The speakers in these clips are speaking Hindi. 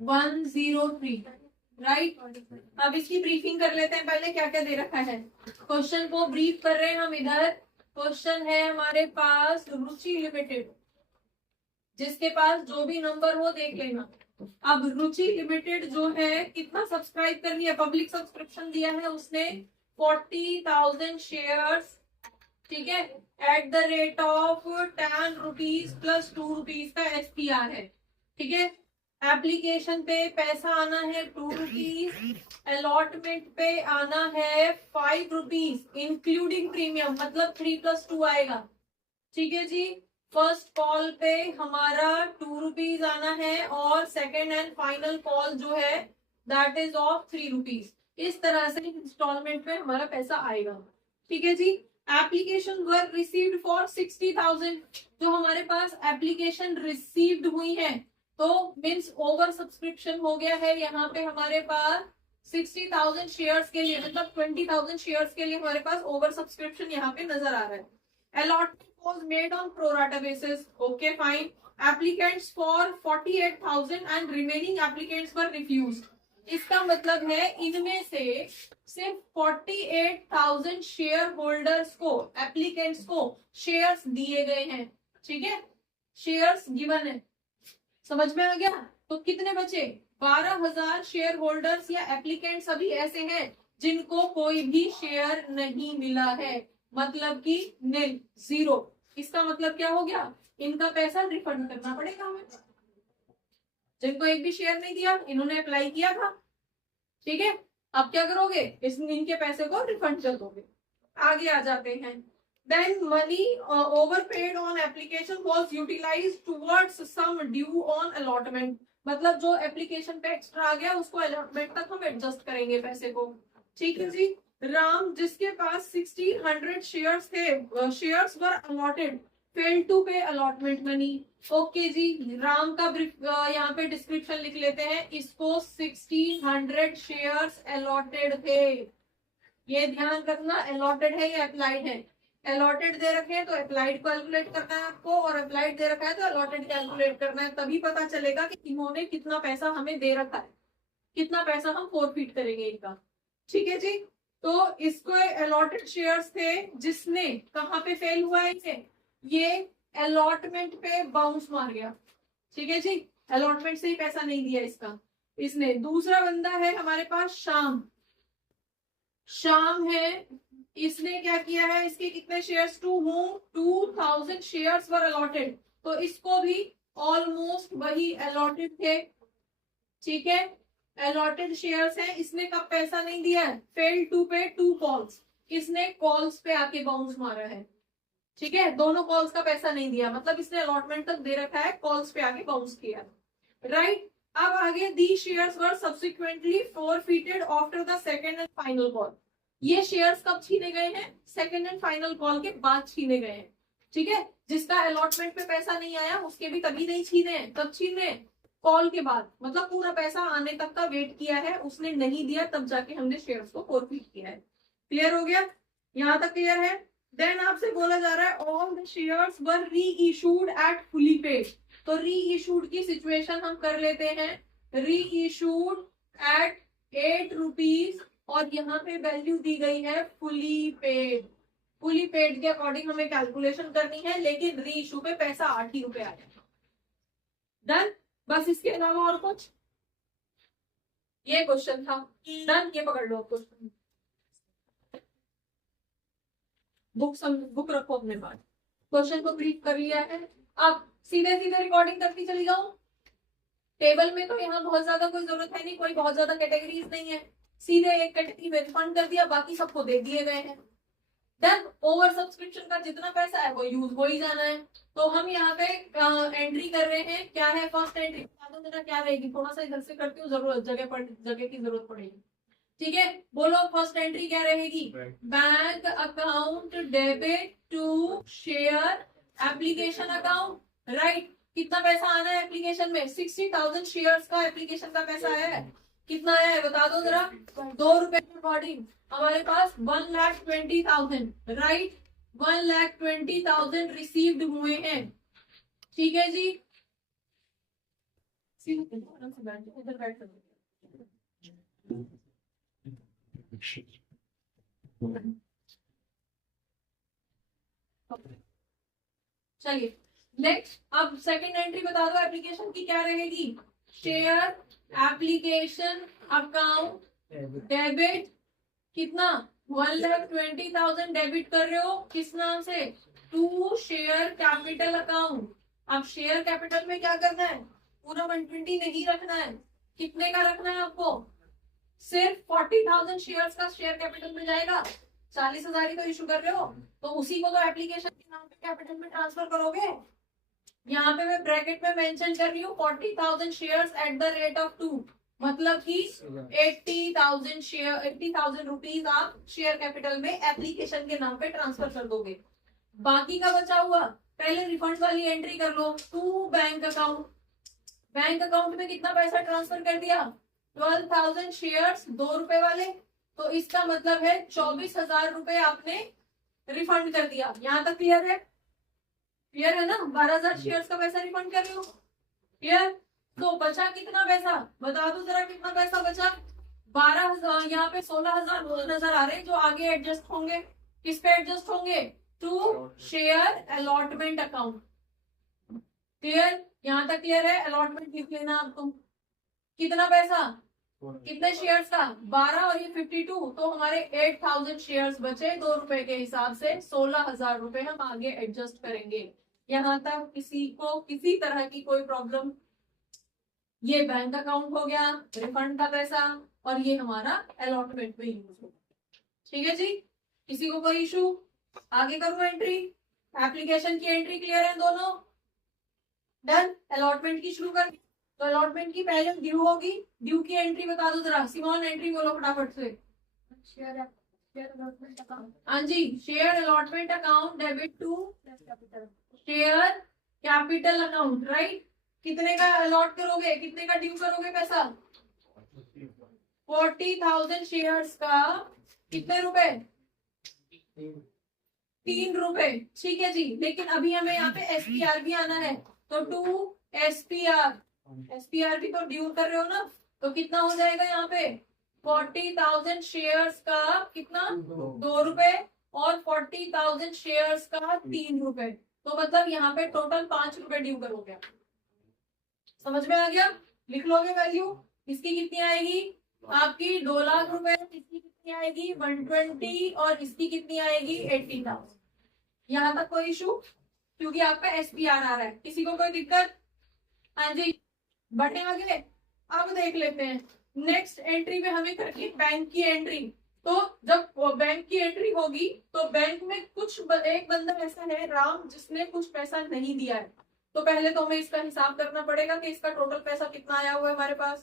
103, राइट। अब इसकी ब्रीफिंग कर लेते हैं पहले, क्या क्या दे रखा है। क्वेश्चन को ब्रीफ कर रहे हैं हम इधर। क्वेश्चन है हमारे पास रुचि लिमिटेड, जिसके पास जो भी नंबर हो देख लेना। अब रुचि लिमिटेड जो है कितना सब्सक्राइब कर लिया, पब्लिक सब्सक्रिप्शन दिया है उसने 40,000 शेयर्स, ठीक है, eight the rate of 10 rupees plus 2 rupees का SPR है, ठीक है। एप्लीकेशन पे पैसा आना है 2 रुपीज, अलॉटमेंट पे आना है 5 रुपीज इंक्लूडिंग प्रीमियम, मतलब 3 + 2 आएगा, ठीक है जी। फर्स्ट कॉल पे हमारा 2 रुपीज आना है और सेकेंड एंड फाइनल कॉल जो है दैट इज ऑफ 3 रुपीज। इस तरह से इंस्टॉलमेंट में हमारा पैसा आएगा, ठीक है जी। एप्लीकेशन वर रिसीव्ड फॉर 60,000, जो हमारे पास एप्लीकेशन रिसीव्ड हुई है तो मीन्स ओवर सब्सक्रिप्शन हो गया है। यहाँ पे हमारे पास 60,000 शेयर्स के लिए, मतलब 20,000 शेयर्स के लिए हमारे पास ओवर सब्सक्रिप्शन यहाँ पे नजर आ रहा है। Allotment was made on pro rata basis. Okay, fine. Applicants for 48,000 and remaining applicants were refused. इसका मतलब है इनमें से सिर्फ 48,000 शेयर होल्डर्स को, एप्लीकेंट्स को शेयर्स दिए गए हैं, ठीक है, शेयर्स गिवन है। समझ में आ गया? तो कितने बचे? 12,000 शेयर होल्डर्स या एप्लीकेंट्स अभी ऐसे हैं जिनको कोई भी शेयर नहीं मिला है, मतलब कि नील, 0। इसका मतलब क्या हो गया? इनका पैसा रिफंड करना पड़ेगा हमें। जिनको एक भी शेयर नहीं दिया, इन्होंने अप्लाई किया था, ठीक है। अब क्या करोगे? इनके पैसे को रिफंड कर दोगे। आगे आ जाते हैं। Then money overpaid on application was utilised towards sum due on allotment, मतलब जो एप्लीकेशन पे एक्स्ट्रा आ गया उसको अलॉटमेंट तक हम एडजस्ट करेंगे पैसे को, ठीक है जी। राम, जिसके पास 1600 शेयर्स थे, shares were allotted, fail to pay allotment money. Okay जी, राम का यहाँ पे डिस्क्रिप्शन लिख लेते हैं। इसको 1600 शेयर्स अलॉटेड थे, ये ध्यान रखना, अलॉटेड है या अप्लाइड है। अलॉटेड दे रखे हैं तो अप्लाइड कैलकुलेट करना है आपको, और अप्लाइड दे रखा है तो अलॉटेड कैलकुलेट करना है, तभी पता चलेगा कि इन्होंने कितना पैसा हमें दे रखा है, कितना पैसा हम फोरफीट करेंगे इनका, ठीक है जी। तो इसको अलॉटेड शेयर्स थे, जिसने कहाँ पे फेल हुआ है इसे, ये अलॉटमेंट पे बाउंस मार गया, ठीक है जी, अलॉटमेंट से ही पैसा नहीं दिया इसका इसने। दूसरा बंदा है हमारे पास श्याम, श्याम है, इसने क्या किया है, इसके कितने शेयर्स, 2,000 शेयर्स वर अलॉटेड, तो इसको भी ऑलमोस्ट वही अलॉटेड थे, ठीक है, अलॉटेड शेयर्स है। इसने कब पैसा नहीं दिया है? फेल टू पे 2 कॉल्स, इसने कॉल्स पे आके बाउंस मारा है, ठीक है, दोनों कॉल्स का पैसा नहीं दिया, मतलब इसने अलॉटमेंट तक दे रखा है, कॉल्स पे आके बाउंस किया, राइट। अब आगे the shares were subsequently forfeited after the second and final call, ये शेयर्स कब छीने गए हैं? सेकंड एंड फाइनल कॉल के बाद छीने गए हैं, ठीक है। जिसका अलॉटमेंट पे पैसा नहीं आया उसके भी तभी नहीं छीने हैं, तब छीने हैं कॉल के बाद, मतलब पूरा पैसा आने तक का वेट किया है, उसने नहीं दिया तब जाके हमने शेयर्स को फॉरफीट किया है। क्लियर हो गया? यहां तक क्लियर है? देन आपसे बोला जा रहा है ऑल द शेयर्स वर री इशूड एट फुली पेड, तो री इशूड की सिचुएशन हम कर लेते हैं। री इशूड एट 8 रुपीज, और यहाँ पे वैल्यू दी गई है फुली पेड। फुली पेड के अकॉर्डिंग हमें कैलकुलेशन करनी है, लेकिन री इशू पे पैसा 8 ही रुपए आया। डन? बस इसके अलावा और कुछ? ये क्वेश्चन था। डन, ये पकड़ लो क्वेश्चन। बुक रखो अपने पास। क्वेश्चन को ब्रीफ कर लिया है, अब सीधे सीधे रिकॉर्डिंग करती चली जाऊं। टेबल में तो यहाँ बहुत ज्यादा कोई जरूरत है नहीं, कोई बहुत ज्यादा कैटेगरीज नहीं है, सीधे एक कैटेगरी में रिफंड कर दिया, बाकी सबको दे दिए गए हैं। देन ओवर सब्सक्रिप्शन का जितना पैसा है वो यूज हो ही जाना है, तो हम यहाँ पे एंट्री कर रहे हैं। क्या है फर्स्ट एंट्री? जरा क्या रहेगी, थोड़ा सा इधर से करती हूँ, जरूरत जगह की जरूरत पड़ेगी, ठीक है। बोलो फर्स्ट एंट्री क्या रहेगी? Bank account debit to share application account, right. कितना पैसा आना है एप्लीकेशन में? 60,000 शेयर्स का एप्लीकेशन का पैसा है, कितना है बता दो जरा। 2 रुपए के अकॉर्डिंग हमारे पास 1,20,000, राइट, 1,20,000 रिसीव्ड हुए हैं, ठीक है जी। आराम से बैठ जाओ, इधर बैठ सकते चलिए नेक्स्ट, अब सेकंड एंट्री बता दो एप्लीकेशन की क्या रहेगी। शेयर एप्लीकेशन अकाउंट डेबिट कितना 1,20,000 डेबिट कर रहे हो किस नाम से, टू शेयर कैपिटल अकाउंट। अब शेयर कैपिटल में क्या करना है, पूरा 120 नहीं रखना है, कितने का रखना है आपको, सिर्फ 40,000 शेयर्स का शेयर कैपिटल में जाएगा। 40,000 ही तो इशू कर रहे हो, तो उसी को तो एप्लीकेशन के नाम पे कैपिटल में ट्रांसफर करोगे। यहाँ पे मैं ब्रैकेट में मेंशन कर रही हूँ 40,000 shares at the rate of 2, मतलब कि 80,000 शेयर 80,000 रुपीज आप शेयर कैपिटल में एप्लीकेशन के नाम पे ट्रांसफर कर दोगे। बाकी का बचा हुआ पहले रिफंड वाली एंट्री कर लो, to bank account. Bank account में कितना पैसा ट्रांसफर कर दिया, 12,000 शेयर्स 2 रुपए वाले, तो इसका मतलब है 24,000 रुपए आपने रिफंड कर दिया। यहाँ तक क्लियर है, क्लियर है ना। 12,000 शेयर्स का पैसा रिफंड कर रही हो, क्लियर। तो बचा कितना पैसा बता दो जरा, कितना पैसा बचा, 12,000। यहाँ पे 16,000 नजर आ रहे हैं जो आगे एडजस्ट होंगे, किस पे एडजस्ट होंगे, to share allotment account. Clear, यहाँ तक क्लियर है। अलॉटमेंट लिख लेना आपको, कितना पैसा, कितने शेयर्स का 12 और ये 52, तो हमारे 8,000 शेयर्स बचे 2 रुपए के हिसाब से 16,000 रुपए हम आगे एडजस्ट करेंगे। यहाँ तक किसी को किसी तरह की कोई प्रॉब्लम, ये बैंक अकाउंट हो गया रिफंड का पैसा, और ये हमारा अलॉटमेंट में यूज होगा। ठीक है जी, किसी को कोई इशू, आगे करूँ एंट्री, एप्लीकेशन की एंट्री क्लियर है दोनों, डन। अलॉटमेंट की शुरू कर, तो अलॉटमेंट की पहले ड्यू होगी, ड्यू की एंट्री बता दो जरा, सिमोन एंट्री बोलो फटाफट से। हाँ जी, share allotment account debit to share capital account, right. कितने का अलॉट करोगे, कितने का ड्यू करोगे पैसा, 40,000 शेयर्स का कितने रुपए, 3 रुपए, ठीक है जी। लेकिन अभी हमें यहाँ पे एसपीआर भी आना है, तो टू एसपीआर, एसपीआर भी तो ड्यू कर रहे हो ना, तो कितना हो जाएगा यहाँ पे 40,000 शेयर्स का कितना 2 रुपए, और 40,000 शेयर्स का 3 रुपए, तो मतलब यहाँ पे टोटल 5 रुपए ड्यू करोगे। समझ में आ गया, लिख लोगे वैल्यू। इसकी कितनी आएगी आपकी 2 लाख रुपए, इसकी कितनी आएगी 120, और इसकी कितनी आएगी 80,000। यहाँ तक कोई इशू, क्योंकि आपका एसपीआर आ रहा है, किसी को कोई दिक्कत। हाँ जी, बढ़े आगे, अब देख लेते हैं नेक्स्ट एंट्री में हमें करनी है बैंक की एंट्री। तो जब बैंक की एंट्री होगी तो बैंक में एक बंदा ऐसा है राम, जिसने कुछ पैसा नहीं दिया है, तो पहले तो हमें इसका हिसाब करना पड़ेगा कि इसका टोटल पैसा कितना आया हुआ है हमारे पास।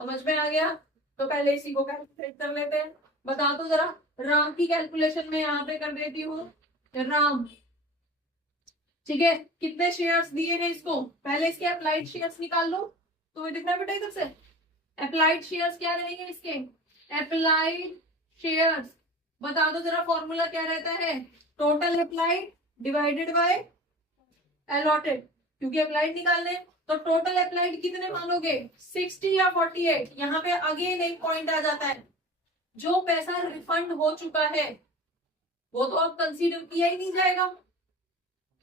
समझ में आ गया, तो पहले इसी को कैलकुलेट कर लेते हैं। बता दो जरा, राम की कैलकुलेशन में यहाँ पे कर देती हूँ, राम, ठीक है, कितने शेयर्स दिए हैं इसको, पहले इसके अप्लाइड शेयर्स निकाल लो, तो दिखना बेटा इधर से, अप्लाइड शेयर्स क्या रहेंगे इसके, अप्लाइड शेयर्स बता दो जरा, फॉर्मूला क्या रहता है, total applied divided by allotted, क्योंकि अप्लाइड निकालने, तो टोटल अप्लाइड कितने मानोगे 60 या 48। यहाँ पे अगेन एक पॉइंट आ जाता है, जो पैसा रिफंड हो चुका है वो तो अब कंसीडर किया ही नहीं जाएगा,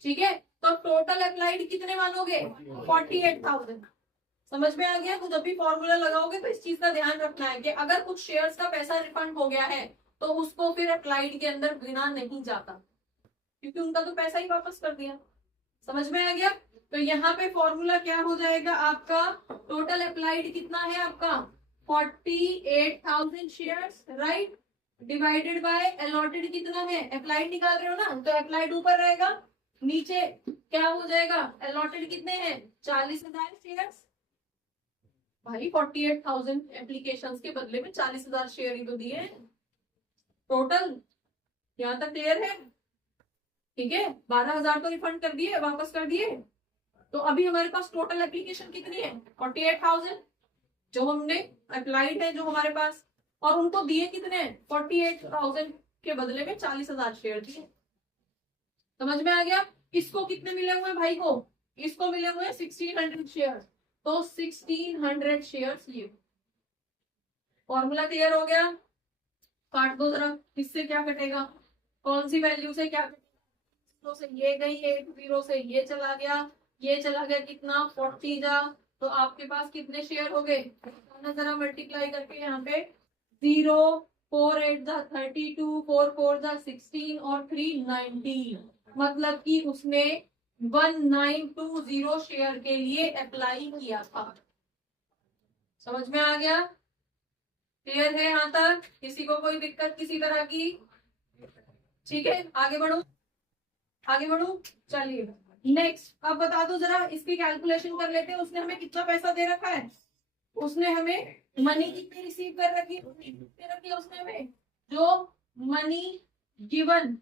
ठीक है। तो टोटल अप्लाइड कितने मानोगे 48,000। समझ में आ गया, तो जब भी फॉर्मूला लगाओगे तो इस चीज का ध्यान रखना है कि अगर कुछ शेयर्स का पैसा रिफंड हो गया है तो उसको फिर अप्लाइड के अंदर गिना नहीं जाता, क्योंकि उनका तो पैसा ही वापस कर दिया। समझ में आ गया, तो यहाँ पे फॉर्मूला क्या हो जाएगा आपका, टोटल अप्लाइड कितना है आपका 48,000 shares, right, divided by allotted कितना है, अप्लाइड निकाल रहे हो ना, तो अप्लाइड ऊपर रहेगा, नीचे क्या हो जाएगा, अलॉटेड कितने हैं 40,000 शेयर्स। भाई 48,000 एप्लीकेशंस के बदले में 40,000 शेयर ही तो दिए हैं टोटल। यहाँ तक क्लियर है, ठीक है। 12,000 तो रिफंड कर दिए, वापस कर दिए, तो अभी हमारे पास टोटल एप्लीकेशन कितनी है 48,000, जो हमने अप्लाइड है जो हमारे पास, और उनको दिए कितने 48,000 के बदले में 40,000 शेयर दिए। समझ में आ गया, इसको कितने मिले हुए भाई को, इसको मिले हुए 1,600 शेयर, तो 1600 शेयर्स लिए। फॉर्मूला क्लियर हो गया? काट दो जरा, इससे क्या कटेगा, कौन सी वैल्यू से क्या कटेगा? जीरो से ये गई, एक जीरो से ये चला गया, ये चला गया कितना 40 जा, तो आपके पास कितने शेयर हो गए जरा मल्टीप्लाई करके यहाँ पे 0 4 8 जा 32 4 4 जा 16 और 3 19, मतलब कि उसने 1920 शेयर के लिए अप्लाई किया था। समझ में आ गया? क्लियर है यहाँ तक? किसी को कोई दिक्कत किसी तरह की? ठीक है, आगे बढ़ो, आगे बढ़ो। चलिए नेक्स्ट, अब बता दो जरा, इसकी कैलकुलेशन कर लेते हैं। उसने हमें कितना पैसा दे रखा है? उसने हमें मनी कितनी रिसीव कर रखी है? उसने हमें जो मनी गिवन,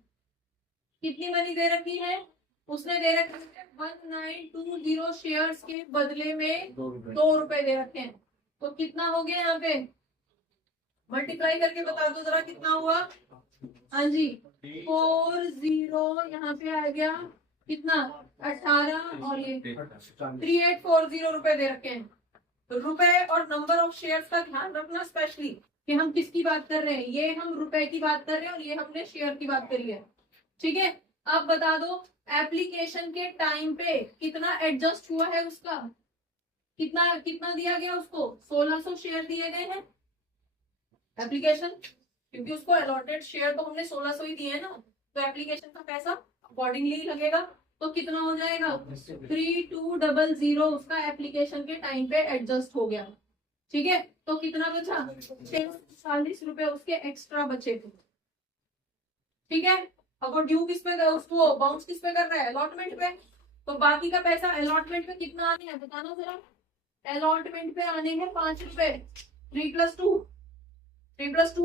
कितनी मनी दे रखी है? उसने दे रखी है 1920 शेयर्स के बदले में 2 रुपए दे रखे हैं। तो कितना हो गया यहाँ पे? मल्टीप्लाई करके बता दो जरा कितना हुआ। हाँ जी, 40 यहाँ पे आ गया कितना 18 और ये 3840 रुपए दे रखे हैं। तो रुपए और नंबर ऑफ शेयर्स का ध्यान रखना स्पेशली कि हम किसकी बात कर रहे हैं। ये हम रुपए की बात कर रहे हैं और ये हमने शेयर की बात करी है। ठीक है, अब बता दो एप्लीकेशन के टाइम पे कितना एडजस्ट हुआ है उसका, कितना कितना दिया गया उसको? 1600 शेयर दिए गए हैं एप्लीकेशन, क्योंकि उसको अलॉटेड शेयर तो हमने 1600 ही दिए हैं ना, तो एप्लीकेशन का पैसा अकॉर्डिंगली लगेगा। तो कितना हो जाएगा 3200 उसका एप्लीकेशन के टाइम पे एडजस्ट हो गया। ठीक है, तो कितना बचा 640 रुपए उसके एक्स्ट्रा बचे। ठीक है, अब वो ड्यू किस पे, उसको बाउंस किस पे कर रहा है? अलॉटमेंट पे। तो बाकी का पैसा अलॉटमेंट पे कितना आने हैं बताना जरा। अलॉटमेंट पे आने हैं 5 रुपए, 3+2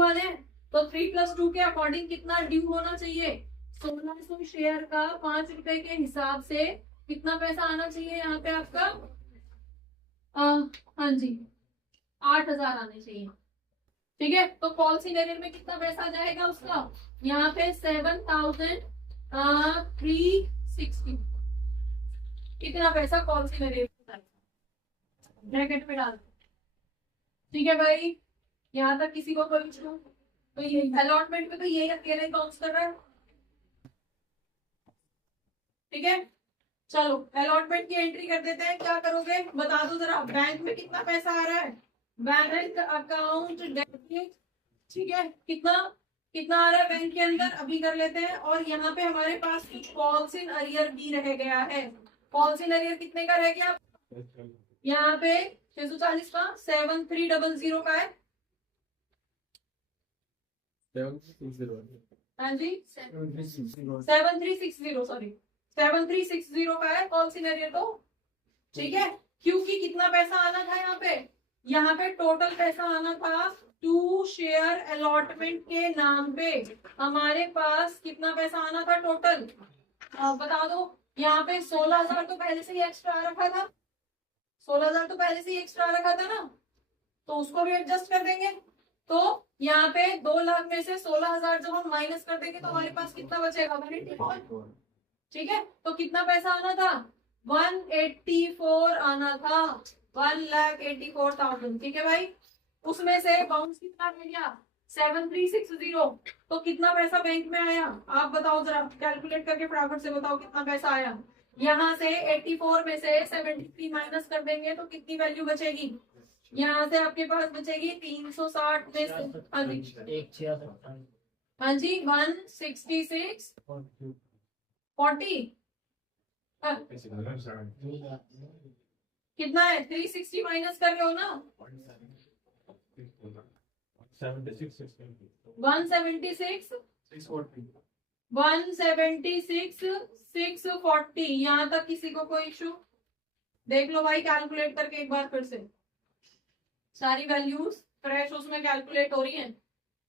आने हैं। तो 3+2 के अकॉर्डिंग कितना ड्यू होना चाहिए? 1600 शेयर का 5 रुपए के हिसाब से कितना पैसा आना चाहिए यहाँ पे आपका? हाँ जी 8000 आने चाहिए। ठीक है, तो कॉल सिनेरियो में कितना पैसा जाएगा उसका? यहाँ पे 7360, कितना पैसा कॉल सिनेरियो ब्रैकेट में डाल। ठीक है भाई, यहाँ तक किसी को कोई पूछो? तो ये अलॉटमेंट में तो यही अकेले काउंट कर रहा है। ठीक है, चलो अलॉटमेंट की एंट्री कर देते हैं। क्या करोगे बता दो जरा। बैंक में कितना पैसा आ रहा है? Bank account debit. ठीक है, कितना कितना आ रहा है बैंक के अंदर अभी कर लेते हैं। और यहाँ पे हमारे पास कुछ कॉल्स इन अरियर भी रह गया है। कॉल्स इन अरियर कितने का रह गया? यहाँ पे 640 का 7300 का है। हाँ जी 7360 सॉरी 7360 का है कॉल सिनेरियो। तो ठीक है, क्योंकि कितना पैसा आना था यहाँ पे टोटल पैसा आना था 2 शेयर अलॉटमेंट के नाम पे। हमारे पास कितना पैसा आना था टोटल? बता दो। यहाँ पे 16000 तो पहले से ही एक्स्ट्रा रखा था, 16000 तो पहले से ही एक्स्ट्रा रखा था ना, तो उसको भी एडजस्ट कर देंगे। तो यहाँ पे 2 लाख में से 16000 जब हम माइनस कर देंगे तो हमारे पास कितना बचेगा? ठीक है, तो कितना पैसा आना था? 184 आना था, 1,84,000। ठीक है भाई, उसमें से बाउंस कितना रह गया? 7360। तो कितना पैसा बैंक में आया आप बताओ जरा, कैलकुलेट करके फटाफट से बताओ कितना पैसा आया। यहाँ से 84 में से 73 माइनस कर देंगे तो कितनी वैल्यू बचेगी? यहाँ से आपके पास बचेगी 360 में से हाँ जी 166 40 कितना है? 360 माइनस कर रहे हो ना, 176 640। यहाँ तक किसी को कोई इशू? देख लो भाई कैलकुलेट करके एक बार फिर से, सारी वैल्यूज फ्रेश उसमें कैलकुलेट हो रही हैं।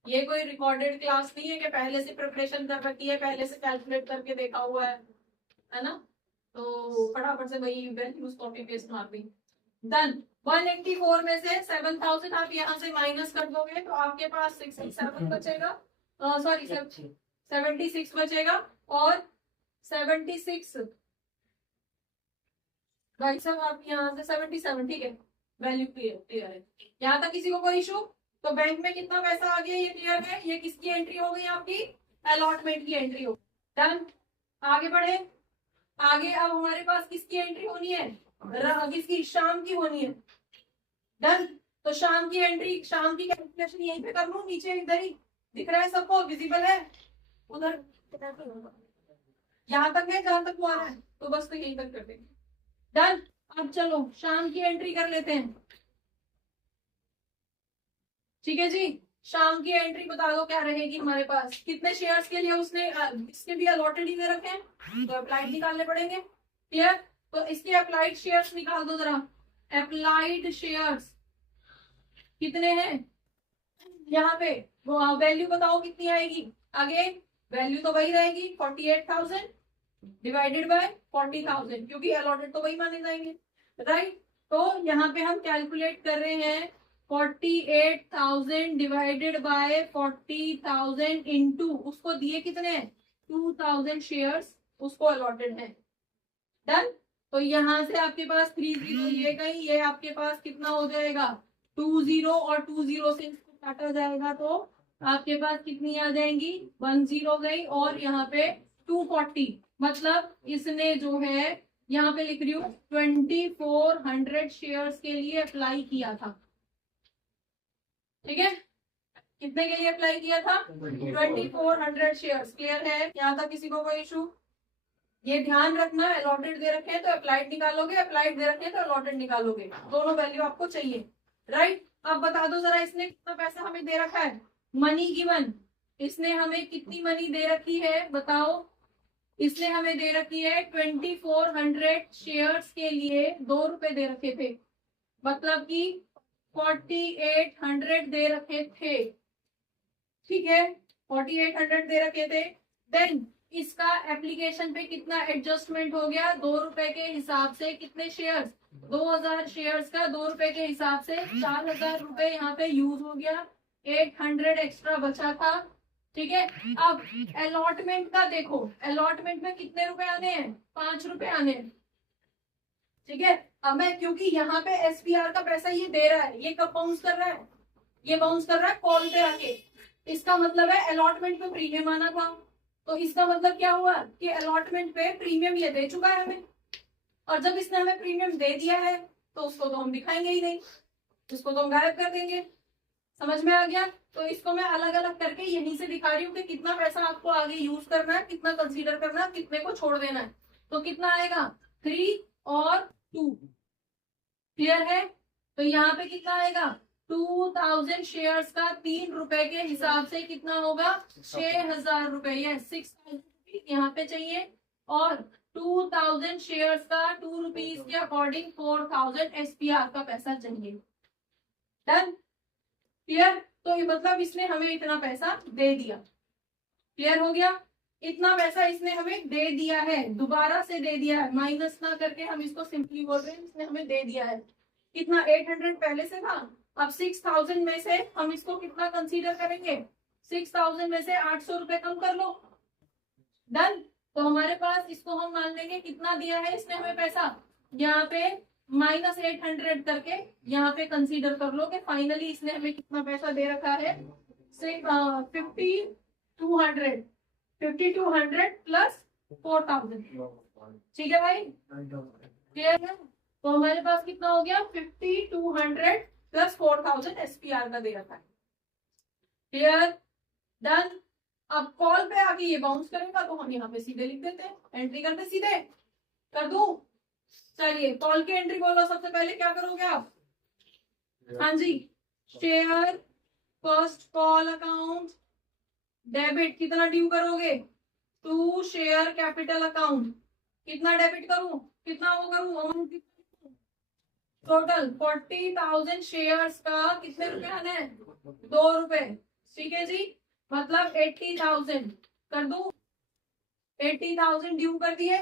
ये कोई रिकॉर्डेड क्लास नहीं है कि पहले से प्रिपरेशन कर रखी है, पहले से कैलकुलेट करके देखा हुआ है ना। तो फटाफट से वही वैल्यूज कॉपी पेस्ट मार दी। डन। 184 में से 7000 आप यहाँ से माइनस कर दोगे तो आपके पास 67 बचेगा, सॉरी 76 बचेगा। और 76 भाई साहब आप यहाँ से 77, ठीक है, वैल्यू क्लियर है, यहाँ तक किसी को कोई इशू? तो बैंक में कितना पैसा आ गया ये क्लियर है, ये किसकी एंट्री हो गई आपकी, अलॉटमेंट की एंट्री हो। डन, आगे बढ़े। आगे अब हमारे पास किसकी एंट्री होनी है, किसकी, शाम की होनी है। डन, तो शाम की एंट्री, शाम की कैलकुलेशन यहीं पे कर लूं, नीचे इधर ही दिख रहा है सबको, विजिबल है उधर, यहाँ तक है जहां तक वो आ रहा है, तो बस तो यहीं तक कर देंगे। डन, अब चलो शाम की एंट्री कर लेते हैं, ठीक है जी। शाम की एंट्री बता दो क्या रहेगी हमारे पास, कितने शेयर्स के लिए उसने इसके भी अलॉटेड ही दे रखे हैं, तो अप्लाइड निकालने पड़ेंगे। क्लियर, तो इसके अप्लाइड शेयर्स निकाल दो जरा। अप्लाइड शेयर्स कितने हैं यहाँ पे, वो वैल्यू बताओ कितनी आएगी। आगे वैल्यू तो वही रहेगी 48,000 डिवाइडेड बाय 40,000, क्योंकि अलॉटेड तो वही माने जाएंगे, राइट। तो यहाँ पे हम कैलकुलेट कर रहे हैं 48,000 डिवाइडेड बाय 40,000 इंटू उसको दिए कितने, 2,000 शेयर्स उसको अलॉटेड है। डन, तो यहाँ से आपके पास 30 ये गई, ये आपके पास कितना हो जाएगा 20 और 20 से इसको काटा जाएगा तो आपके पास कितनी आ जाएंगी 10 गई, और यहाँ पे 240, मतलब इसने जो है यहाँ पे लिख रही हूँ 2400 शेयर्स के लिए अप्लाई किया था, ठीक है। कितने के लिए अप्लाई किया था, 2400 शेयर्स। क्लियर है, यहाँ तक किसी को कोई इशू? ये ध्यान रखना, अलॉटेड दे रखे हैं तो अप्लाइड निकालोगे, अप्लाइड दे रखे हैं तो अलॉटेड निकालोगे, दोनों वैल्यू आपको चाहिए, राइट। अब बता दो जरा इसने कितना पैसा हमें दे रखा है, मनी गिवन, इसने हमें कितनी मनी दे रखी है बताओ। इसने हमें दे रखी है 2400 शेयर्स के लिए 2 रुपए दे रखे थे, मतलब कि 4800 दे रखे थे, ठीक है, 4800 दे रखे थे। देन इसका एप्लीकेशन पे कितना एडजस्टमेंट हो गया, 2 रुपए के हिसाब से कितने शेयर्स, 2000 शेयर्स का 2 रुपए के हिसाब से 4000 रुपए यहाँ पे यूज हो गया, 800 एक्स्ट्रा बचा था, ठीक है। अब अलॉटमेंट का देखो, अलॉटमेंट में कितने रुपए आने हैं, 5 रुपए आने हैं, ठीक है। अब मैं क्योंकि यहाँ पे एसपीआर का पैसा ये दे रहा है, ये कब बाउंस कर रहा है, ये बाउंस कर रहा है कॉल पे आके, इसका मतलब है अलॉटमेंट पे प्रीमियम आना था, तो इसका मतलब क्या हुआ कि अलॉटमेंट पे प्रीमियम ये दे चुका है हमें, और जब इसने हमें प्रीमियम दे दिया है तो उसको तो हम दिखाएंगे ही नहीं, इसको तो हम गायब कर देंगे, समझ में आ गया। तो इसको मैं अलग अलग करके यहीं से दिखा रही हूँ कि कितना पैसा आपको आगे यूज करना है, कितना कंसीडर करना है, कितने को छोड़ देना है। तो कितना आएगा 3 और 2, क्लियर है। तो यहाँ पे कितना आएगा 2000 शेयर्स का 3 रुपए के हिसाब से कितना होगा 6000 रुपए, ये 6000 यहाँ पे चाहिए, और 2000 शेयर्स का 2 रुपीज के अकॉर्डिंग 4000 एसपीआर का पैसा चाहिए। Done, clear. तो ये मतलब इसने हमें इतना पैसा दे दिया, क्लियर हो गया। इतना पैसा इसने हमें दे दिया है, दोबारा से दे दिया है, माइनस ना करके हम इसको सिंपली बोल रहे हैं इसने हमें दे दिया है। कितना 800 पहले से था, अब 6000 में से हम इसको कितना कंसीडर करेंगे, 6000 में से 800 रुपए कम कर लो। डन, तो हमारे पास इसको हम मान लेंगे कितना दिया है इसने हमें पैसा, यहाँ पे -800 करके यहाँ पे कंसीडर कर लो कि फाइनली इसने हमें कितना पैसा दे रखा है, 5200 प्लस 4000, ठीक है भाई, क्लियर है। तो हमारे पास कितना हो गया 5200 प्लस 4000 एसपीआर का दे रखा है, क्लियर। डन, अब कॉल पे आके ये बाउंस करेगा तो हम यहाँ पे सीधे लिख देते हैं, एंट्री करते सीधे कर दूं। चलिए कॉल की एंट्री बोलो, सबसे पहले क्या करोगे आप, हाँ जी, share first call account debit, कितना ड्यू करोगे, टू शेयर कैपिटल अकाउंट, कितना डेबिट करूं, कितना वो करूं, टोटल 40,000 शेयर्स का कितने रुपए आने हैं 2 रुपए, ठीक है जी, मतलब 80,000 कर दूं, 80,000 ड्यू कर दिए,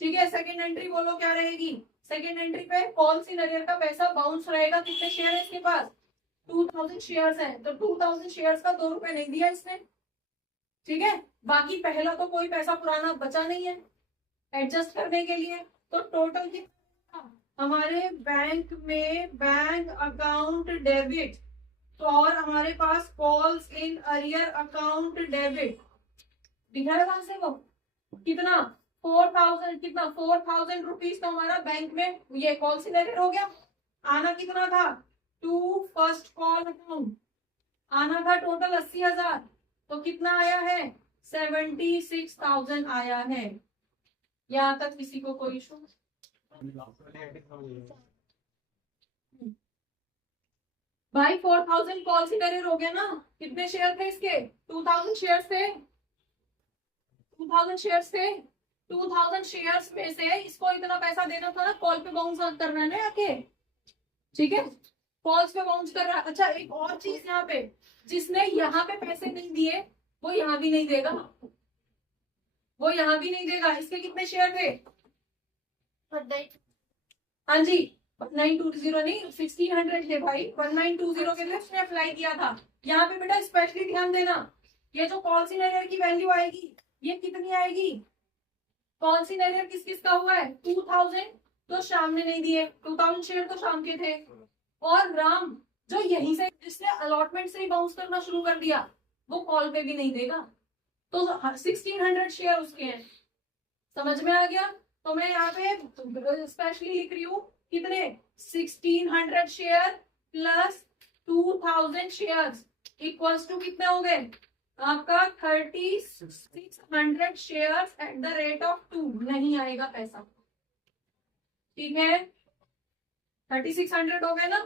ठीक है। सेकंड एंट्री बोलो क्या रहेगी, सेकंड एंट्री पे कॉल सीनियर का पैसा बाउंस रहेगा, कितने शेयर है इसके पास 2000 शेयर्स हैं, तो 2000 शेयर्स का 2 रुपए नहीं दिया इसने, ठीक है। बाकी पहला तो कोई पैसा पुराना बचा नहीं है एडजस्ट करने के लिए, तो टोटल हमारे बैंक में बैंक अकाउंट डेबिट, तो और हमारे पास calls in arrear account debit दिखा है कहां से वो कितना 4000, कितना 4000 रुपीज तो हमारा बैंक में ये कॉल इन अरियर हो गया। आना कितना था टू फर्स्ट कॉल अकाउंट, आना था टोटल 80,000, तो कितना आया है 76,000 आया है। यहाँ तक किसी को कोई इशू? भाई 4000 कॉल सीटर हो गया ना, कितने शेयर थे इसके 2000 शेयर थे, 2000 शेयर्स थे, 2000 शेयर्स में से इसको इतना पैसा देना था ना, कॉल पे बाउंस करना है ना आके, ठीक है कॉल्स पे बाउंस कर रहा है। अच्छा एक और चीज यहाँ पे, जिसने यहाँ पे पैसे नहीं दिए वो यहाँ भी नहीं देगा, वो यहाँ भी नहीं देगा। इसके कितने शेयर थे? हाँ जी 1920 नहीं 1600 थे भाई, 1920 के लिए उसने अप्लाई किया था। यहाँ पे बेटा स्पेशली ध्यान देना, ये जो कॉल सी नरियर की वैल्यू आएगी ये कितनी आएगी, कॉल सी नरियर किस किस का हुआ है 2000, तो शाम ने नहीं दिए, 2000 शेयर तो शाम के थे, और राम जो यहीं से जिसने अलॉटमेंट से ही बाउंस करना शुरू कर दिया वो कॉल पे भी नहीं देगा, तो 1600 शेयर उसके हैं। समझ में आ गया? तो मैं यहाँ पे स्पेशली लिख रही हूँ कितने 1600 share plus 2000 share equals to कितने हो गए आपका 3600 share at the rate of 2, नहीं आएगा पैसा, ठीक है 3600 हो गए ना,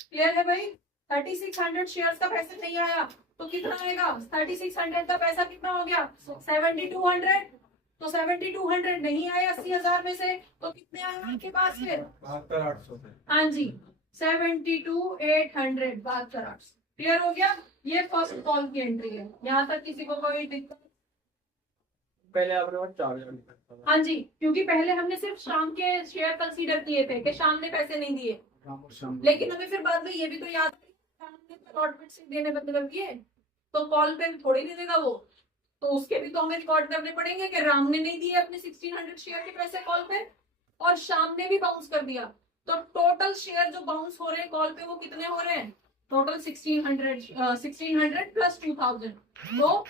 क्लियर है भाई? 3600 शेयर्स का पैसा नहीं आया तो कितना आएगा 3600 का पैसा कितना हो गया 7200, तो 7200 नहीं आया 80,000 में से, तो कितने आए आपके पास फिर 72,800। हाँ जी 72,800 72,800, क्लियर हो गया? ये फर्स्ट कॉल की एंट्री है। यहाँ तक किसी को कोई दिक्कत? पहले आपने 4,000 हाँ जी क्योंकि पहले हमने सिर्फ शाम के शेयर कंसीडर किए थे कि शाम ने पैसे नहीं दिए, लेकिन हमें फिर बाद में ये भी तो याद है शाम ने अलॉटमेंट से देने बंद कर दिए, तो कॉल पे थोड़ी नहीं देगा वो, तो उसके भी तो हमें रिकॉर्ड करने पड़ेंगे कि राम ने नहीं दिए अपने 1600 शेयर के पैसे कॉल पे और शाम ने भी बाउंस कर दिया, तो टोटल शेयर जो बाउंस हो रहे हैं कॉल पे वो कितने हो रहे हैं टोटल 1600 प्लस 2000, तो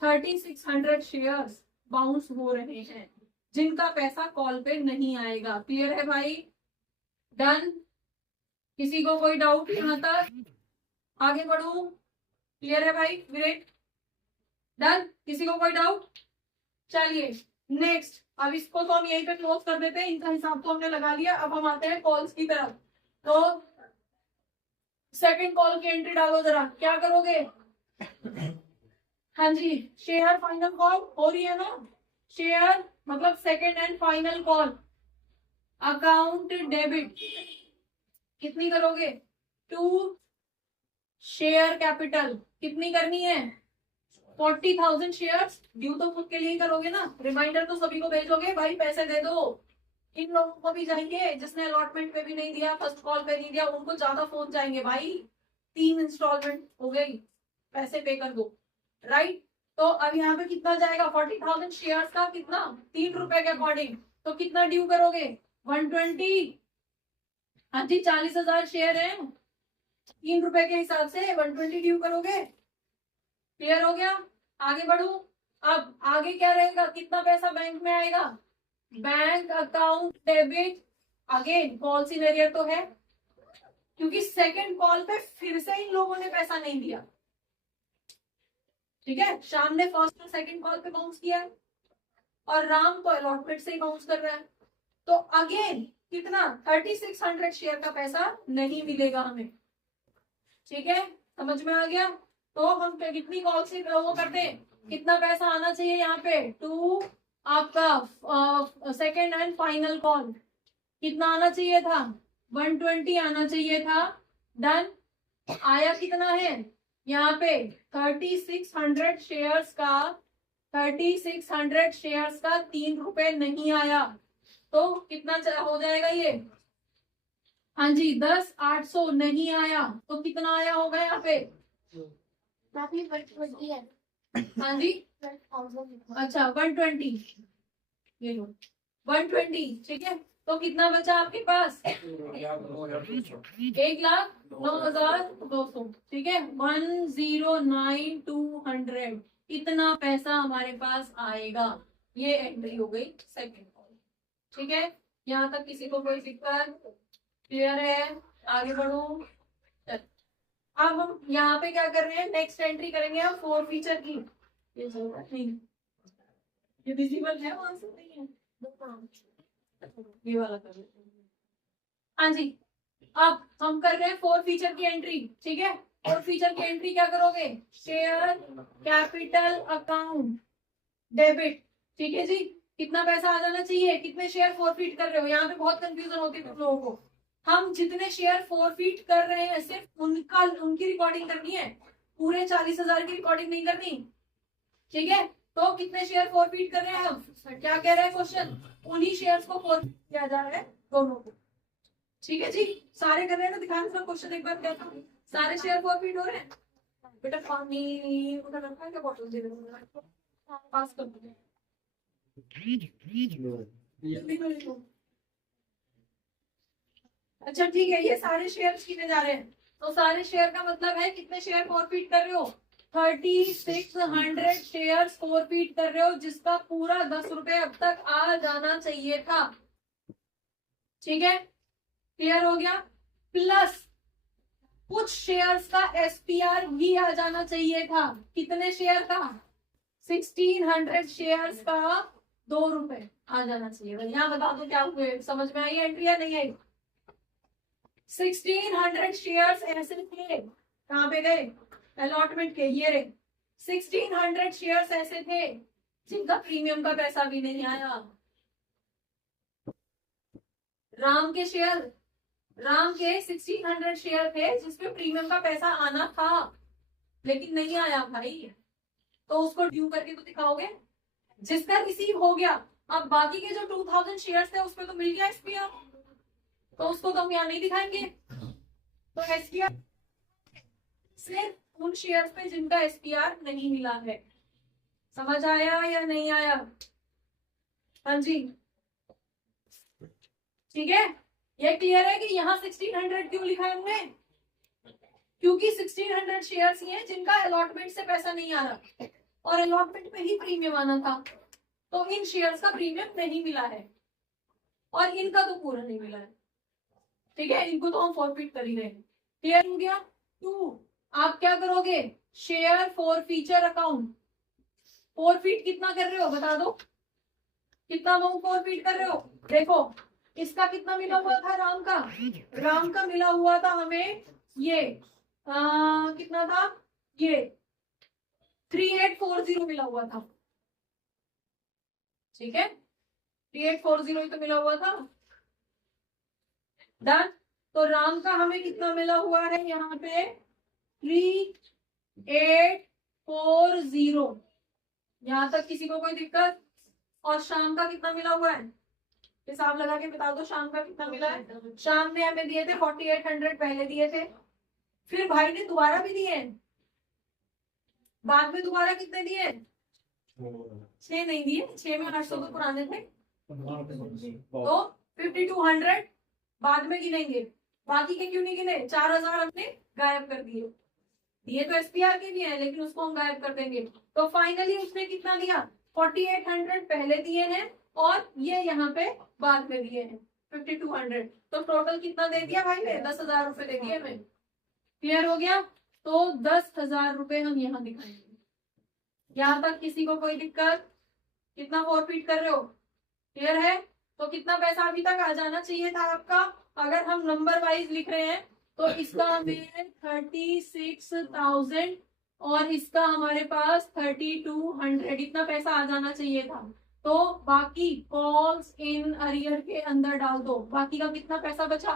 3600 शेयर्स बाउंस हो रहे हैं जिनका पैसा कॉल पे नहीं आएगा। क्लियर है भाई? डन? किसी को कोई डाउट यहाँ तक? आगे बढ़ू? क्लियर है भाई? Great, done? किसी को कोई डाउट? चलिए नेक्स्ट, अब इसको तो हम यहीं पे क्लोज कर देते हैं, इनका हिसाब तो हमने लगा लिया। अब हम आते हैं कॉल्स की तरफ, तो सेकंड कॉल की एंट्री डालो जरा, क्या करोगे? हाँ जी शेयर फाइनल कॉल हो रही है ना, शेयर मतलब second and final call account debit कितनी करोगे 2 शेयर कैपिटल कितनी करनी है 40,000 शेयर्स, ड्यू तो खुद के लिए करोगे ना, रिमाइंडर तो सभी को भेजोगे भाई पैसे दे दो, इन लोगों को भी जाएंगे जिसने अलॉटमेंट पे भी नहीं दिया, फर्स्ट कॉल पे नहीं दिया, उनको ज्यादा फोन जाएंगे भाई, 3 इंस्टॉलमेंट हो गई, पैसे पे कर दो, राइट? तो अब यहाँ पे कितना जाएगा 40,000 शेयर्स का कितना 3 रुपए के अकॉर्डिंग, तो कितना ड्यू करोगे 120, हाँ जी 40,000 शेयर है, 3 रुपए के हिसाब से 120 ड्यू करोगे। क्लियर हो गया? आगे बढ़ू, अब आगे क्या रहेगा, कितना पैसा बैंक में आएगा, bank account debit, again call scenario तो है क्योंकि सेकंड कॉल पे फिर से इन लोगों ने पैसा नहीं दिया, ठीक है, शाम ने फर्स्ट और सेकंड कॉल पे बाउंस किया है और राम तो अलॉटमेंट से ही बाउंस कर रहा है, तो अगेन कितना 3600 शेयर का पैसा नहीं मिलेगा हमें, ठीक है, समझ में आ गया? तो हम कितनी कॉल से वो करते हैं, कितना पैसा आना चाहिए यहाँ पे टू आपका सेकेंड एंड फाइनल कॉल, कितना आना चाहिए था 120 आना चाहिए था, डन? आया कितना है यहाँ पे 3600 शेयर्स का, 3600 शेयर्स का 3 रुपए नहीं आया, तो कितना हो जाएगा ये, हाँ जी 10,800 नहीं आया, तो कितना आया होगा यहाँ पे, हाँ जी अच्छा 120, ये लो 120, ठीक है, तो कितना बचा आपके पास? 1,09,200। ठीक है, 109,200 इतना पैसा हमारे पास आएगा। ये एंट्री हो गई सेकंड कॉल। ठीक है, यहाँ तक किसी को कोई दिक्कत? क्लियर है? आगे बढ़ो। अब हम यहाँ पे क्या कर रहे हैं, नेक्स्ट एंट्री करेंगे हम फोर फीचर की। ये जरूरत नहीं, ये विजिबल है, वहां से नहीं है, ये वाला कर लेते हैं। हाँ जी, अब हम कर रहे हैं फोर फीचर की एंट्री। ठीक है, फोर फीचर की एंट्री क्या करोगे? Share capital account debit. ठीक है जी, कितना पैसा आ जाना चाहिए, कितने शेयर फॉरफिट कर रहे हो? यहाँ पे बहुत कंफ्यूजन होती है तुम लोगों को। हम जितने शेयर फॉरफिट कर रहे हैं सिर्फ उनकी रिकॉर्डिंग करनी है, पूरे 40,000 की रिकॉर्डिंग नहीं करनी। ठीक है, तो कितने शेयर फॉरफिट कर रहे हैं हम? क्या कह रहे हैं क्वेश्चन? उन्हीं शेयर्स को फॉरफिट किया जा रहा है, दोनों को। ठीक है जी, सारे कर रहे हैं ना? दिखाने का क्वेश्चन एक बार क्या था, सारे शेयर फॉरफिट हो रहे हैं? बेटा पानी उधर रखा है क्या, बॉटल दे दो पास कर दो। अच्छा ठीक है, ये सारे शेयर कितने जा रहे हैं? तो सारे शेयर का मतलब है कितने शेयर फॉरफिट कर रहे हो? 3600 शेयर फॉरफिट कर रहे हो, जिसका पूरा 10 रुपए अब तक आ जाना चाहिए था। ठीक है, क्लियर हो गया? प्लस कुछ शेयर्स का एसपीआर भी आ जाना चाहिए था। कितने शेयर का? 1600 शेयर्स का 2 रुपए आ जाना चाहिए। यहाँ बता दो क्या हुए, समझ में आई एंट्री या नहीं आई? 1600 शेयर्स ऐसे थे, कहाँ पे गए? अलॉटमेंट के, ये रहे 1600 शेयर्स ऐसे थे जिनका प्रीमियम का पैसा भी नहीं आया। राम के 1600 शेयर थे जिसपे प्रीमियम का पैसा आना था, लेकिन नहीं आया भाई। तो उसको ड्यू करके तो दिखाओगे। जिसका रिसीव हो गया, अब बाकी के जो 2000 शेयर्स थे उसपे तो मिल गया एसपीआर, तो उसको तो हम यहाँ नहीं दिखाएंगे। तो एसपीआर सिर्फ उन शेयर्स पे जिनका एसपीआर नहीं मिला है। समझ आया या नहीं आया? हाँ जी, ठीक है, ये क्लियर है कि यहाँ 1600 क्यों लिखा है हमने? क्योंकि 1600 शेयर्स ही हैं जिनका अलॉटमेंट से पैसा नहीं आ रहा, और अलॉटमेंट में ही प्रीमियम आना था, तो इन शेयर्स का प्रीमियम नहीं मिला है, और इनका तो पूरा नहीं मिला है। ठीक है, इनको तो हम फॉरफिट कर ही रहे हैं। क्लियर हो गया? 2, आप क्या करोगे? Share forfeiture account. Forfeit कितना कर रहे हो बता दो, कितना अमाउंट फॉरफिट कर रहे हो? देखो, इसका कितना मिला हुआ था? राम का मिला हुआ था हमें ये कितना था? ये 3840 मिला हुआ था। ठीक है, 3840 तो मिला हुआ था। डन। तो राम का हमें कितना मिला हुआ है यहाँ पे? 3840। यहाँ तक किसी को कोई दिक्कत? और शाम का कितना मिला हुआ है? हिसाब लगा के बता दो, शाम का कितना मिला है? शाम ने हमें दिए थे 4800, पहले दिए थे, फिर भाई ने दोबारा भी दिए, बाद में दोबारा कितने दिए? 6 नहीं दिए, 6 में 800 तो पुराने थे, तो 5200 बाद में गिनेंगे। बाकी के क्यों नहीं गिने? 4000 हमने गायब कर दिए। दिए तो एसपीआर के भी हैं, लेकिन उसको हम गायब कर देंगे। तो फाइनली उसने कितना दिया? 4800 पहले दिए हैं, और ये यहाँ पे बाद में दिए हैं 5200। तो टोटल कितना दे दिया भाई ने? 10,000 रुपए दे दिए हमें। क्लियर हो गया? तो 10,000 रुपए हम यहाँ दिखाएंगे। यहाँ तक किसी को कोई दिक्कत? कितना फॉरफिट कर रहे हो? क्लियर है? तो कितना पैसा अभी तक आ जाना चाहिए था आपका? अगर हम नंबर वाइज लिख रहे हैं तो इसका हमें 36,000 और इसका हमारे पास 3200, इतना पैसा आ जाना चाहिए था। तो बाकी कॉल्स इन अरियर के अंदर डाल दो। बाकी का कितना पैसा बचा?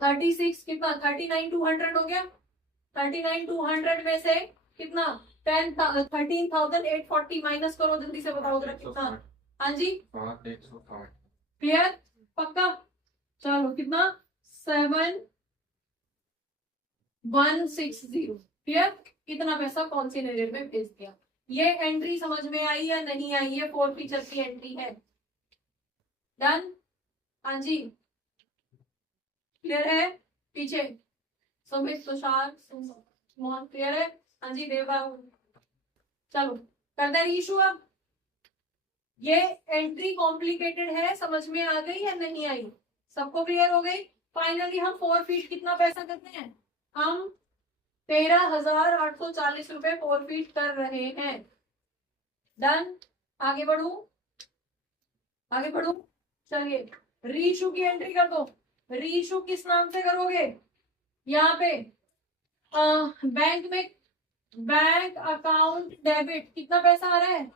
36 कितना? 39,200 हो गया। 39,200 में से कितना? 13,840 माइनस करो, जल्दी से बताओ जरा कितना। हाँ जी, क्लियर? पक्का? चलो, कितना? 7160। क्लियर? इतना पैसा कौन सी नजर में भेज दिया। ये एंट्री समझ में आई या नहीं आई? ये फोर फीचर की एंट्री है। डन? हाँ जी, क्लियर है? पीछे सुमित, तुषार, मोहन, क्लियर है? हाँ जी, देवा, चलो करते हैं इशू। अब ये एंट्री कॉम्प्लिकेटेड है, समझ में आ गई या नहीं आई? सबको क्लियर हो गई? फाइनली हम 4 फीट कितना पैसा करते हैं? हम 13,840 रुपए 4 फीट कर रहे हैं। डन। आगे बढ़ू, आगे बढ़ू, चलिए रीइशू की एंट्री कर दो। रीइशू किस नाम से करोगे? यहाँ पे बैंक में बैंक अकाउंट डेबिट कितना पैसा आ रहा है?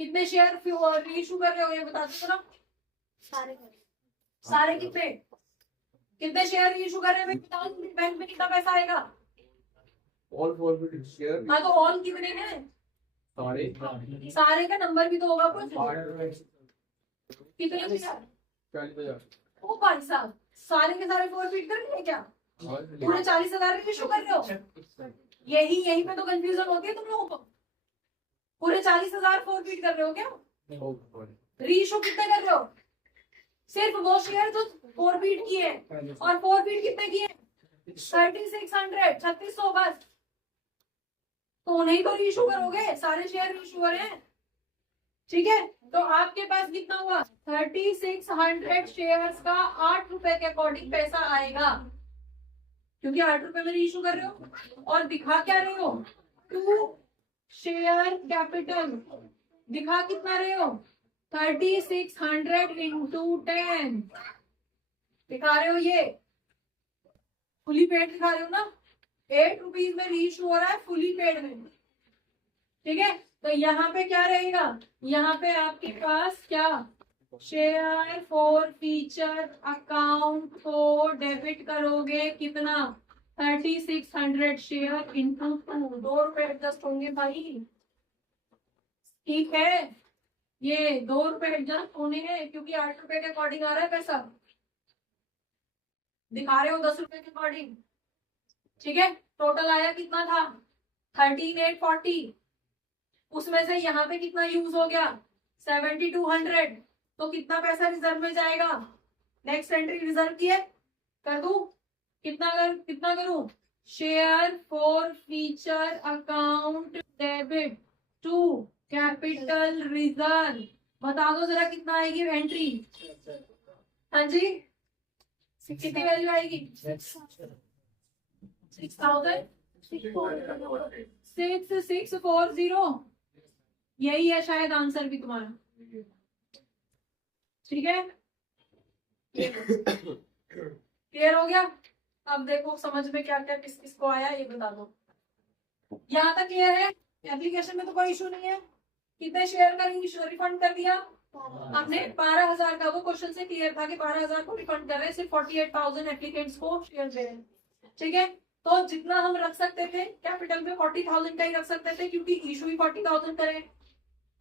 कितने शेयर रीइशू कर रहे हो ये बता दो ना। सारे कितने कितने शेयर रीइशू कर रहे हैं बताओ। बैंक में कितना पैसा आएगा? ऑल फॉरवर्ड शेयर हाँ, तो ऑल कितने हैं? सारे का नंबर भी तो होगा कुछ। कितने शेयर? 40,000। ओ भाई साहब, सारे के सारे 4 फीट कर रहे हैं क्या? पूरे 40,000 रीइशू कर रहे हो? यहीं पे तो कंफ्यूजन होती है तुम लोगों को। पूरे 40,000 4 फीट कर रहे हो क्या? रीइशू कितने कर रहे हो? सिर्फ वो शेयर जो 4 फीट की है। और 4 फीट कितने की है? 3600, 3600 बस। तो उन्हीं को रीइशू करोगे, सारे शेयर रीइशू हो रहे हैं। ठीक है, तो आपके पास कितना हुआ? 3600 शेयर्स का 8 रुपए के अकॉर्डिंग पैसा आएगा, क्योंकि 8 रुपए में रीइशू कर रहे हो। और दिखा क्या रहे हो? 2 शेयर कैपिटल दिखा कितना रहे हो? 3600 इंटू 10 दिखा रहे हो। ये फुली पेड दिखा रहे हो ना? 8 रुपीज में रीइशू हो रहा है फुली पेड में। ठीक है, तो यहाँ पे क्या रहेगा? यहाँ पे आपके पास क्या? शेयर फॉर फीचर अकाउंट को डेबिट करोगे कितना? 3600 शेयर इंटू 2 रुपए एडजस्ट होंगे भाई। ठीक है, ये 2 रुपए एडजस्ट होने हैं, क्योंकि 8 रुपए के अकॉर्डिंग आ रहा है पैसा। दिखा रहे हो 10 रुपए के अकॉर्डिंग। ठीक है, टोटल आया कितना था? 13,840। उसमें से यहाँ पे कितना यूज हो गया? 7,200। तो कितना पैसा रिजर्व में जाएगा? नेक्स्ट एंट्री रिजर्व की है, कर दू? कितना करूं? Share forfeiture account debit to capital reserve. बता दो जरा कितना आएगी एंट्री? हाँ जी, कितनी वैल्यू आएगी? 6,640। यही है शायद आंसर भी तुम्हारा। ठीक है, क्लियर हो गया? अब देखो समझ में क्या क्या किस किस को आया ये बता दो। यहाँ तक क्लियर है? एप्लीकेशन में तो कोई इशू नहीं है। कितने शेयर का रिफंड कर दिया हमने? 12,000 का। वो क्वेश्चन से क्लियर था कि 12,000 को रिफंड कर रहे हैं, सिर्फ 48,000 एप्लीकेंट्स को शेयर दे रहे हैं। ठीक है, तो जितना हम रख सकते थे कैपिटल में 40,000 का ही रख सकते थे, क्योंकि इशू ही 40,000 करे।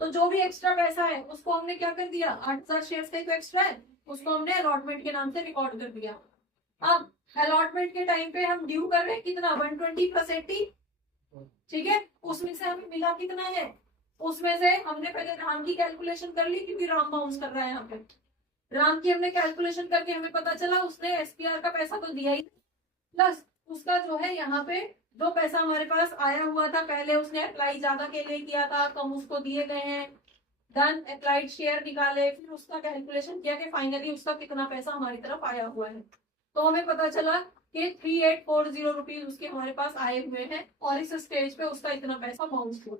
तो जो भी एक्स्ट्रा पैसा है उसको हमने क्या कर दिया? 8,000 शेयर्स का तो एक्स्ट्रा है, उसको हमने अलॉटमेंट के नाम से रिकॉर्ड कर दिया। अब अलॉटमेंट के टाइम पे हम ड्यू कर रहे हैं कितना? 120 + 80। ठीक है, उसमें से हमें मिला कितना है? उसमें से हमने पहले राम की कैलकुलेशन कर ली, क्योंकि राम बाउंस कर रहा है यहाँ पे। राम की हमने कैलकुलेशन करके हमें पता चला उसने एसपीआर का पैसा तो दिया ही, प्लस उसका जो है यहाँ पे जो पैसा हमारे पास आया हुआ था पहले, उसने अप्लाई ज्यादा के लिए किया था, कम उसको दिए गए हैं। डन, अप्लाइड शेयर निकाले, फिर उसका कैलकुलेशन किया कि फाइनली उसका कितना पैसा हमारी तरफ आया हुआ है। तो हमें पता चला कि 3,840 रुपीज उसके हमारे पास आए हुए हैं, और इस स्टेज पे उसका इतना पैसा बाउंस हुआ।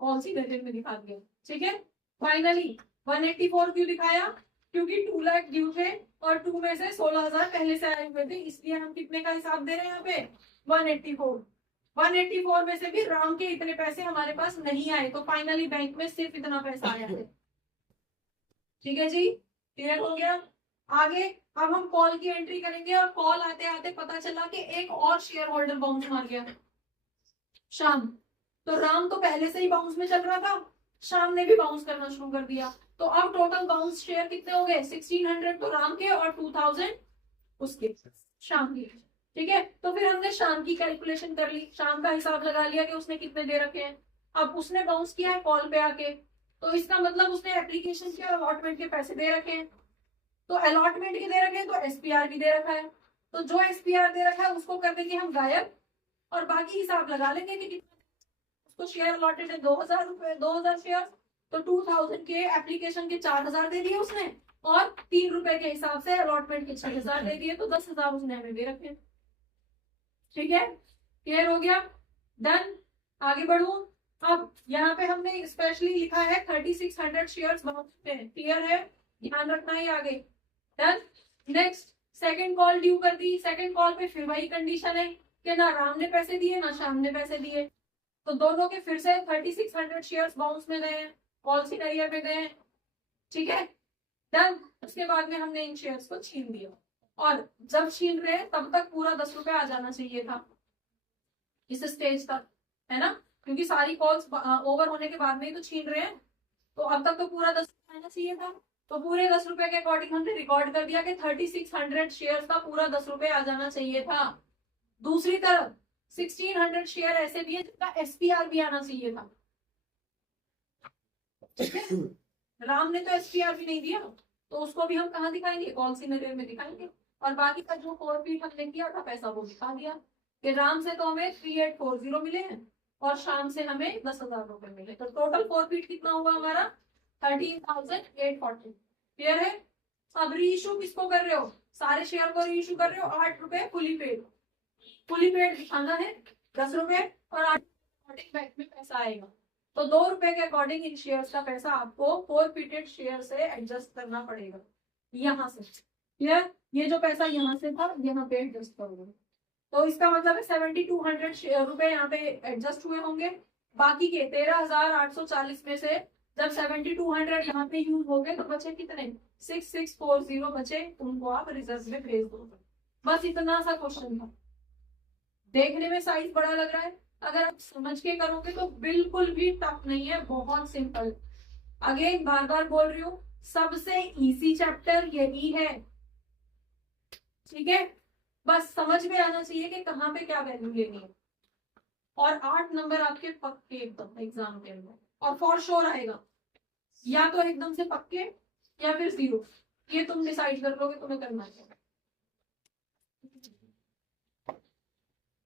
कौन सी गजल में दिखा दिया? ठीक है, फाइनली 184 क्यों दिखाया? क्योंकि 2 लाख ड्यू थे और 2 में से 16,000 पहले से आए हुए थे, इसलिए हम कितने का हिसाब दे रहे हैं यहाँ पे? 184। 184 में से भी राम के इतने पैसे हमारे पास नहीं आए, तो फाइनली बैंक में सिर्फ इतना पैसा आया है। ठीक है जी, क्लियर हो गया? आगे अब हम कॉल की एंट्री करेंगे, और कॉल आते आते पता चला कि एक और शेयर होल्डर बाउंस मार गया, शाम। तो राम तो पहले से ही बाउंस में चल रहा था, शाम ने भी बाउंस करना शुरू कर दिया। तो अब टोटल बाउंस शेयर कितने हो गए? 1,600 तो राम के और 2,000 उसके, शाम के। ठीक है, तो फिर हमने शाम की कैलकुलेशन कर ली, शाम का हिसाब लगा लिया कि उसने कितने दे रखे हैं। अब उसने बाउंस किया है कॉल पे आके, तो इसका मतलब उसने एप्लीकेशन के और अलॉटमेंट के पैसे दे रखे हैं। तो अलॉटमेंट की दे रखे हैं तो एसपीआर भी दे रखा है, तो जो एसपीआर दे रखा है उसको कर देंगे हम गायब और बाकी हिसाब लगा लेंगे कि कितना उसको शेयर अलॉटेड है 2000 रुपए 2000 शेयर, तो 2000 के एप्लीकेशन के 4000 दे दिए उसने और 3 रुपए के हिसाब से अलॉटमेंट के 6000 दे दिए, तो 10,000 उसने हमें दे रखे। ठीक है, क्लियर हो गया, डन। आगे बढ़ू, अब यहाँ पे हमने स्पेशली लिखा है 3600 शेयर्स बाउंस पे, क्लियर है, ध्यान रखना है आगे, done. Next, second call due कर दी, सेकंड कॉल पे फिर वही कंडीशन है कि ना राम ने पैसे दिए ना श्याम ने पैसे दिए, तो दोनों के फिर से 3600 शेयर्स बाउंस में गए हैं, कॉल सिनेरियो में गए हैं, ठीक है, डन। उसके बाद में हमने इन शेयर्स को छीन लिया और जब छीन रहे हैं तब तक पूरा 10 रुपए आ जाना चाहिए था इस स्टेज तक, है ना, क्योंकि सारी कॉल्स ओवर होने के बाद में ही तो छीन रहे हैं, तो अब तक तो पूरा 10 रुपए आना चाहिए था, तो पूरे 10 रुपए के अकॉर्डिंग हमने रिकॉर्ड कर दिया कि 3600 शेयर्स का पूरा 10 रुपए आ जाना चाहिए था। दूसरी तरफ 1600 शेयर ऐसे भी है जिसका एसपीआर भी आना चाहिए था, ठीक है, राम ने तो एसपीआर भी नहीं दिया, तो उसको भी हम कहाँ दिखाएंगे, कॉल सिनेरियो में दिखाएंगे, और बाकी का जो फॉरफीट हमने किया था पैसा वो दिखा दिया कि राम से तो हमें 3840 मिले हैं और शाम से हमें 10,000 रुपए मिले, तो टोटल फॉरफीट कितना हुआ हमारा 13,840, क्लियर है। अब री इशू किसको कर रहे हो, सारे शेयर को री इशू कर रहे हो, 8 रुपए फुली पेड दिखाना है 10 रुपए और 8 बैंक में पैसा आएगा, तो 2 रुपए के अकॉर्डिंग इन शेयर्स का पैसा आपको फॉरफिटेड शेयर से एडजस्ट करना पड़ेगा यहाँ से, क्लियर, ये जो पैसा यहाँ से था यहाँ पे एडजस्ट करोगे, तो इसका मतलब है 7200 रुपए यहाँ पे एडजस्ट हुए होंगे, बाकी के 13,840 में से जब 7200 यहाँ पे यूज हो गए तो बचे कितने 6640 बचे, उनको आप रिजर्व में भेज दो, बस इतना सा क्वेश्चन था। देखने में साइज बड़ा लग रहा है, अगर आप समझ के करोगे तो बिल्कुल भी टफ नहीं है, बहुत सिंपल। अगेन बार बार बोल रही हूँ, सबसे इजी चैप्टर यही है, ठीक है, बस समझ में आना चाहिए कि कहाँ पे क्या वैल्यू लेनी है, और 8 नंबर आपके पक्के एकदम एग्जाम के अंदर, और फॉर श्योर आएगा, या तो एकदम से पक्के या फिर 0, ये तुम डिसाइड कर लोगे तुम्हें करना है।